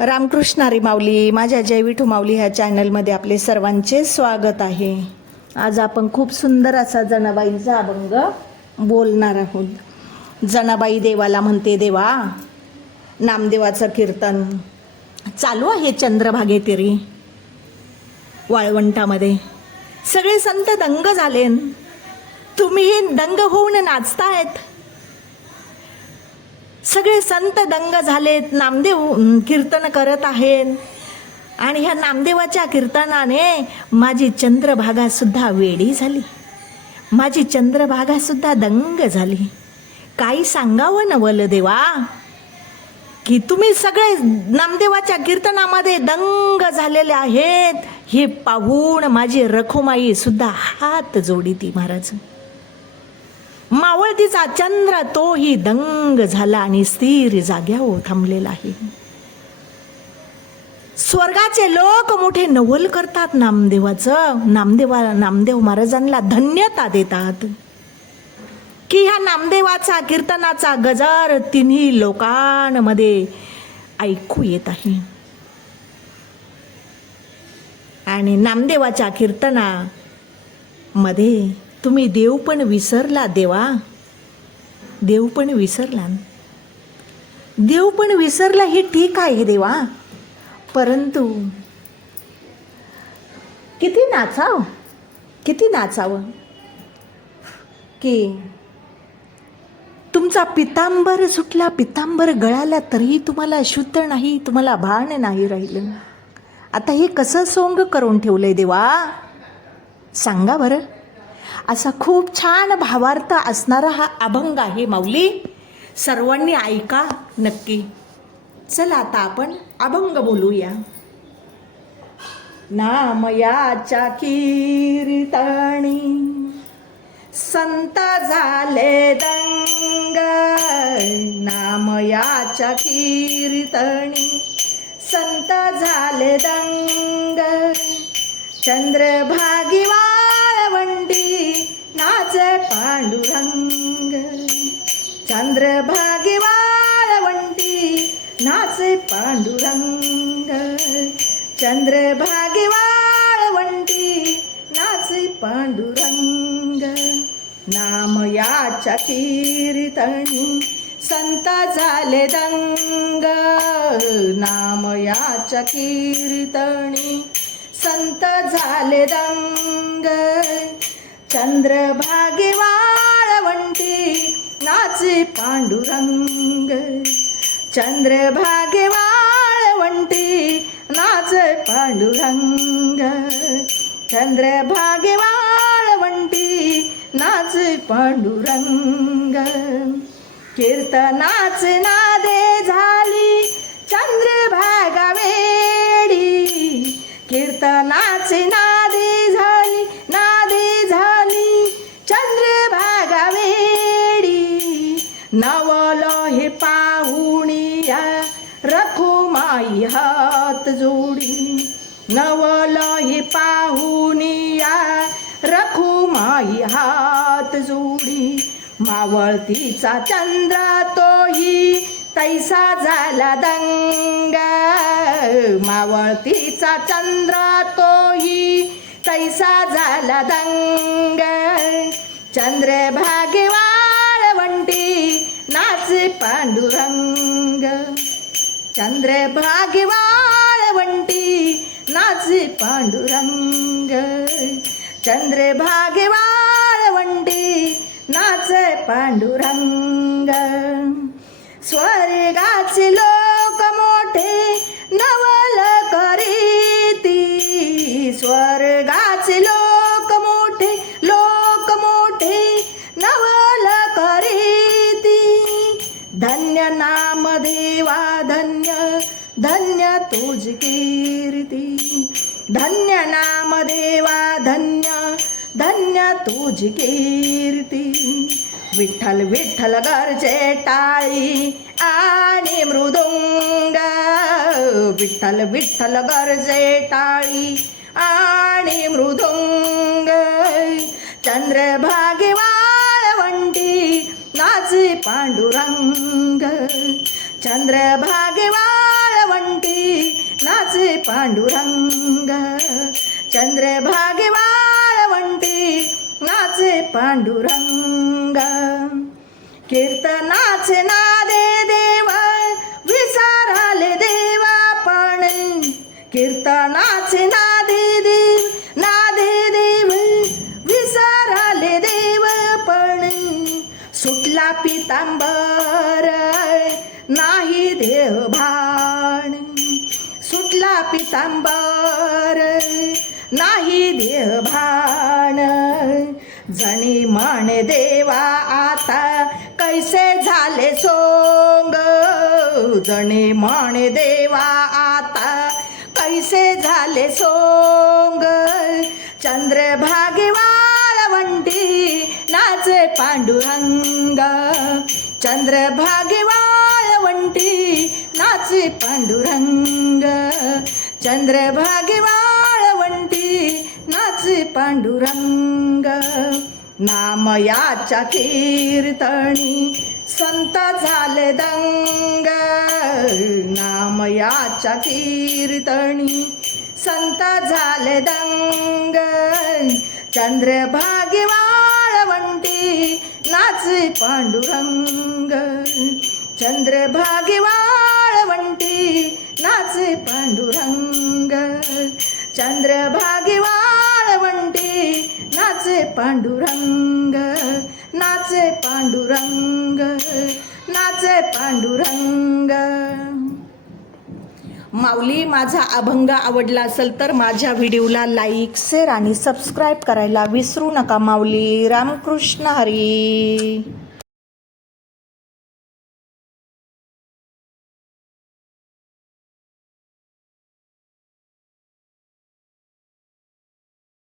रामकृष्णारी माऊली माझ्या जय विठू माऊली ह्या चॅनलमध्ये आपले सर्वांचे स्वागत आहे. आज आपण खूप सुंदर असा जनाबाईचा अभंग बोलणार आहोत. जनाबाई देवाला म्हणते देवा नामदेवाचं कीर्तन चालू आहे चंद्रभागे तिरी वाळवंटामध्ये. सगळे संत दंग झाले तुम्ही दंग होऊन नाचतायत. सगळे संत दंग झालेत. नामदेव कीर्तन करत आहेत. आणि ह्या नामदेवाच्या कीर्तनाने माझी चंद्रभागासुद्धा वेडी झाली. माझी चंद्रभागासुद्धा दंग झाली. काही सांगावं नवल देवा? की तुम्ही सगळे नामदेवाच्या कीर्तनामध्ये दंग झालेले आहेत. हे पाहून माझी रखुमाई सुद्धा हात जोडी ती महाराज. मावळतीचा चंद्र तोही दंग झाला आणि स्थिर जाग्यावर थांबलेला आहे. स्वर्गाचे लोक मोठे नवल करतात नामदेवाचं. नामदेवा नामदेव महाराजांना धन्यता देतात. की ह्या नामदेवाचा कीर्तनाचा गजर तिन्ही लोकांमध्ये ऐकू येत आहे. आणि नामदेवाच्या कीर्तनामध्ये तुम्ही देव पण विसरला देवा. देव पण विसरला. देव पण विसरला हे ठीक आहे देवा. परंतु किती नाचाव? किती नाचावं? की तुमचा पितांबर सुटला पितांबर गळाला तरीही तुम्हाला शुद्ध नाही तुम्हाला भान नाही राहिलं. आता हे कसं सोंग करून ठेवलं आहे देवा? सांगा बरं. असा खूप छान भावार्थ असणारा हा अभंग आहे माऊली. सर्वांनी ऐका नक्की. चला आता आपण अभंग बोलूया. नामयाच्या कीर्तणी संत झाले दंग. नामयाच्या कीर्तणी संत झाले दंग. चंद्रभागीवा वाळवंडी नाच पांडुरंग. चंद्रभागी वाळवंटी नाच पांडुरंग. चंद्रभागी वाळवंटी नाच पांडुरंग. नामयाच्या कीर्तनी संत झाले दंग. नाम याच्या कीर्तनी संत झाले दंग. चंद्रभागे वाळवंटी नाचे पांडुरंग. चंद्रभागे वाळवंटी नाच पांडुरंग. चंद्रभागे वाळवंटी नाच पांडुरंग. कीर्तनाच नादे झाली चंद्रभागा वेडी कीर्तनाचे ना नवलही पाहुनिया रखुमाई हात जोडी. मावळतीचा चंद्र तोही. तैसा झाला दंग. मावळतीचा चंद्र तोही. तैसा झाला दंग. चंद्रभागे वाळवंटी नाच पांडुरंग. चंद्रभागे वाळवंटी नाचे पांडुरंग। चंद्रभागे वाळवंटी नाच पांडुरंग। स्वर्गाचे लोक मोठे नवल करीती स्वर्गाचे लोक मोठे लोक मोठे नवल करीती धन्य नाम देवा धन्य धन्य तुझ कीर्ती। धन्य नाम देवा धन्य धन्य तुझी कीर्ती. विठ्ठल विठ्ठल गरजे टाळी आणि मृदुंग. विठ्ठल विठ्ठल गरजे टाळी आणि मृदुंग. चंद्रभागे वाळवंटी नाच पांडुरंग. चंद्रभागे वाळवंटी नाचे पांडुरंग. चंद्रभागे वाळवंटी नाचे पांडुरंग. कीर्तनाचे नादे देव विसाराले देवा पण. कीर्तनाचे ना सांबार नाही देह भाण जणी म्हण देवा आता कैसे झाले सोंग? जणी म्हण देवा आता कैसे झाले सोंग? चंद्रभागी वाळवंटी नाचे पांडुरंग. चंद्रभागी वाळवंटी नाचे पांडुरंग. चंद्रभागी वाळवंटी नाचे पांडुरंग. नामयाच्या कीर्तनी संत झाले दंग. नामयाच्या कीर्तनी संत झाले दंग. चंद्रभागी वाळवंटी नाचे पांडुरंग. चंद्रभागी वाळ नाचे पांडुरंग चंद्रभागी वाळवंटी नाचे पांडुरंग नाचे पांडुरंग नाचे पांडुरंग. माऊली माझा अभंग आवडला असेल तर माझ्या व्हिडिओला लाईक शेअर आणि सबस्क्राईब करायला विसरू नका माऊली. रामकृष्ण हरी.